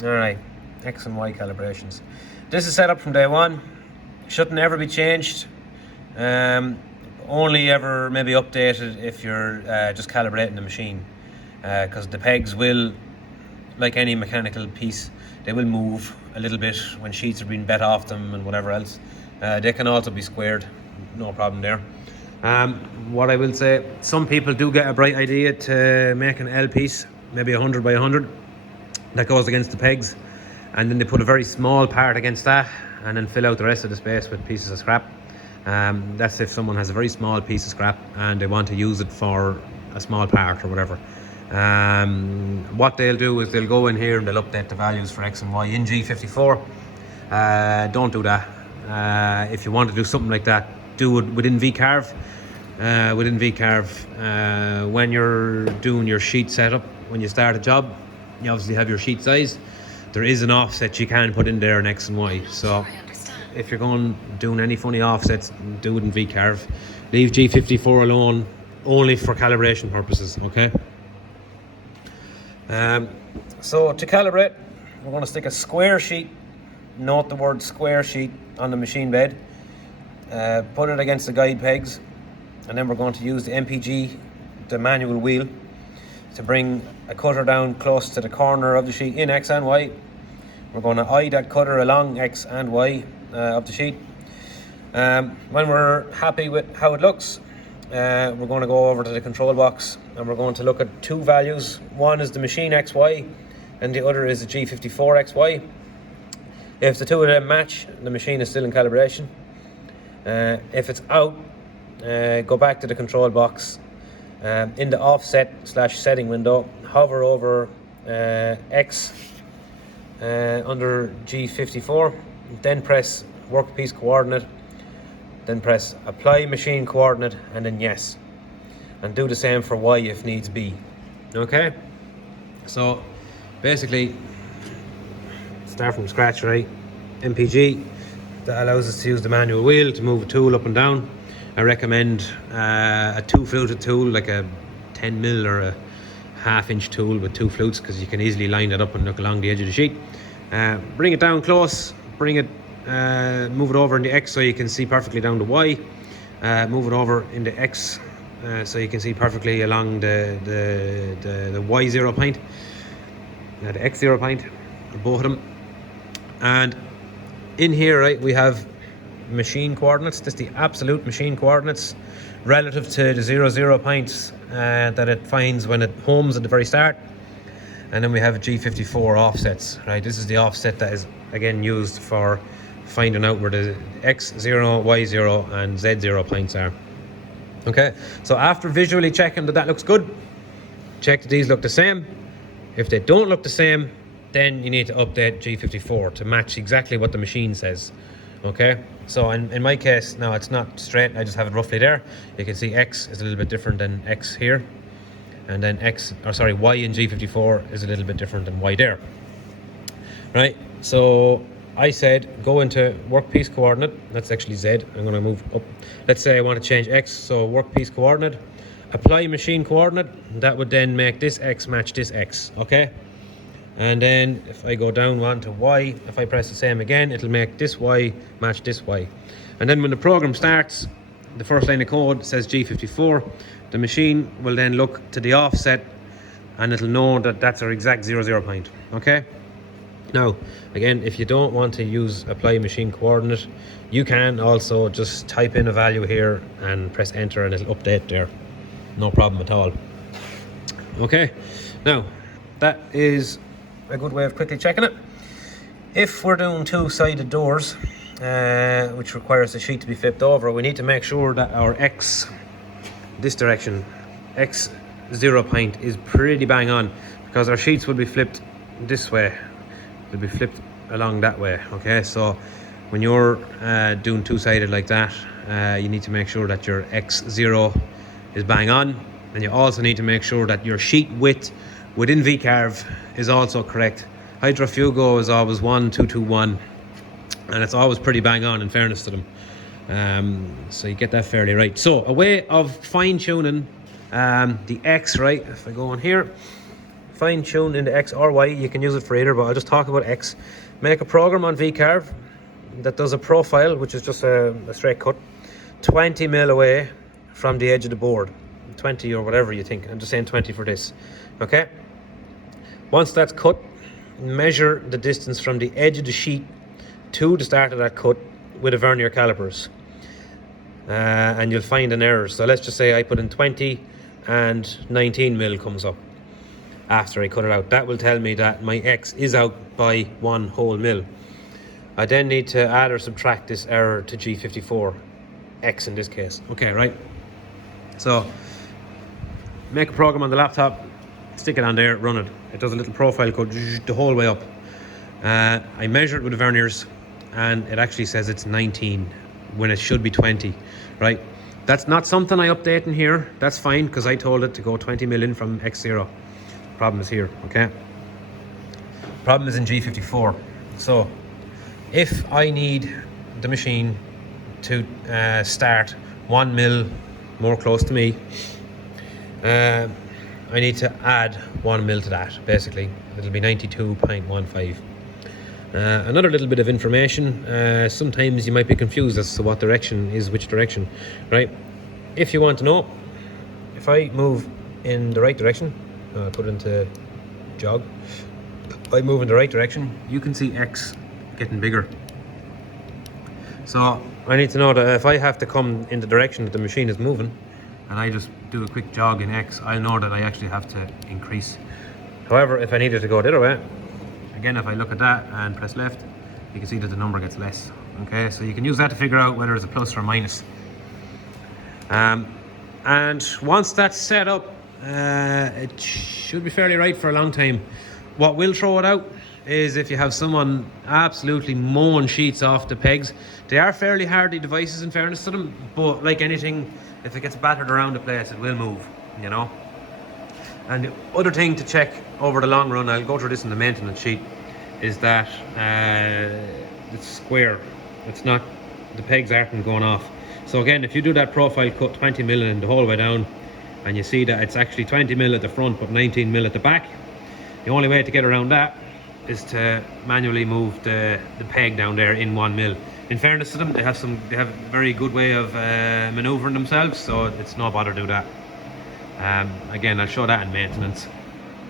Alright, X and Y calibrations. This is set up from day one. Shouldn't ever be changed. Only ever maybe updated if you're just calibrating the machine. Because the pegs will, like any mechanical piece, they will move a little bit when sheets are being bet off them and whatever else. They can also be squared, no problem there. What I will say, some people do get a bright idea to make an L piece, maybe 100 by 100, that goes against the pegs, and then they put a very small part against that and then fill out the rest of the space with pieces of scrap. That's if someone has a very small piece of scrap and they want to use it for a small part or whatever. What they'll do is they'll go in here and they'll update the values for X and Y in G54. Don't do that. If you want to do something like that, do it within VCarve. When you're doing your sheet setup, when you start a job, you obviously have your sheet size. There is an offset you can put in there in X and Y. So if you're doing any funny offsets, do it in VCarve. Leave G54 alone, only for calibration purposes, okay? So to calibrate, we're going to stick a square sheet, note the word square sheet, on the machine bed. Put it against the guide pegs, and then we're going to use the MPG, the manual wheel, to bring a cutter down close to the corner of the sheet in X and Y. We're going to eye that cutter along X and Y of the sheet. When we're happy with how it looks, we're going to go over to the control box and we're going to look at two values. One is the machine XY and the other is the G54 XY. If the two of them match, the machine is still in calibration. If it's out, go back to the control box. In the offset / setting window, hover over X under G54, then press workpiece coordinate, then press apply machine coordinate, and then yes, and do the same for Y if needs be. Okay, so basically start from scratch, right? MPG, that allows us to use the manual wheel to move a tool up and down. I recommend a two-fluted tool, like a 10mm or a half-inch tool with two flutes, because you can easily line it up and look along the edge of the sheet. Bring it down close, move it over in the X so you can see perfectly down the Y. Move it over in the X so you can see perfectly along the Y 0 point, the X 0 point, both of them. And in here, right, we have machine coordinates. This is the absolute machine coordinates relative to the 0 points that it finds when it homes at the very start. And then we have G54 offsets, right? This is the offset that is again used for finding out where the X0, Y0 and Z0 points are. Okay, so after visually checking that looks good, check that these look the same. If they don't look the same, then you need to update G54 to match exactly what the machine says. Okay, so in my case, now it's not straight, I just have it roughly there. You can see X is a little bit different than X here, and then Y in G54 is a little bit different than Y there. Right, so I said go into workpiece coordinate, that's actually Z, I'm going to move up. Let's say I want to change X, so workpiece coordinate, apply machine coordinate, that would then make this X match this X, okay? And then if I go down one to Y, if I press the same again, it'll make this Y match this Y. And then when the program starts, the first line of code says G54. The machine will then look to the offset and it'll know that that's our exact 0 point. Okay? Now, again, if you don't want to use apply machine coordinate, you can also just type in a value here and press enter and it'll update there. No problem at all. Okay? Now, that is a good way of quickly checking it. If we're doing two-sided doors, which requires the sheet to be flipped over, we need to make sure that our X, this direction, X 0 point is pretty bang on, because our sheets will be flipped this way. They'll be flipped along that way, okay? So when you're doing two-sided like that, you need to make sure that your X0 is bang on, and you also need to make sure that your sheet width within VCarve is also correct. Hydrofugo is always 1221, and it's always pretty bang on in fairness to them. So you get that fairly right. So a way of fine-tuning the X, right, if I go on here, fine tuned into X or Y. You can use it for either, but I'll just talk about X. Make a program on VCarve that does a profile, which is just a straight cut, 20 mil away from the edge of the board. 20 or whatever you think. I'm just saying 20 for this. Okay? Once that's cut, measure the distance from the edge of the sheet to the start of that cut with a vernier calipers. And you'll find an error. So let's just say I put in 20 and 19 mil comes up after I cut it out. That will tell me that my X is out by 1 whole mil. I then need to add or subtract this error to G54, X in this case. Okay, right? So, make a program on the laptop, stick it on there, run it. It does a little profile code the whole way up. I measure it with the verniers, and it actually says it's 19 when it should be 20, right? That's not something I update in here. That's fine, because I told it to go 20 mil in from X0. Problem is here, okay? Problem is in G54. So, if I need the machine to start 1 mil more close to me, I need to add 1 mil to that, basically. It'll be 92.15. Another little bit of information, sometimes you might be confused as to what direction is which direction, right? If you want to know, if I move in the right direction, put it into jog, if I move in the right direction, you can see X getting bigger. So I need to know that if I have to come in the direction that the machine is moving, and I just do a quick jog in X, I know that I actually have to increase. However, if I needed to go the other way, again, if I look at that and press left, you can see that the number gets less. Okay, so you can use that to figure out whether it's a plus or a minus. And once that's set up, it should be fairly right for a long time. What will throw it out is if you have someone absolutely mowing sheets off the pegs. They are fairly hardy devices, in fairness to them, but like anything, if it gets battered around the place, it will move, you know. And the other thing to check over the long run, I'll go through this in the maintenance sheet, is that it's square. It's not, the pegs aren't going off. So again, if you do that profile cut 20 mil in the whole way down, and you see that it's actually 20 mil at the front but 19 mil at the back, the only way to get around that is to manually move the peg down there in 1 mil. In fairness to them, they have a very good way of maneuvering themselves, so it's no bother to do that. Again, I'll show that in maintenance.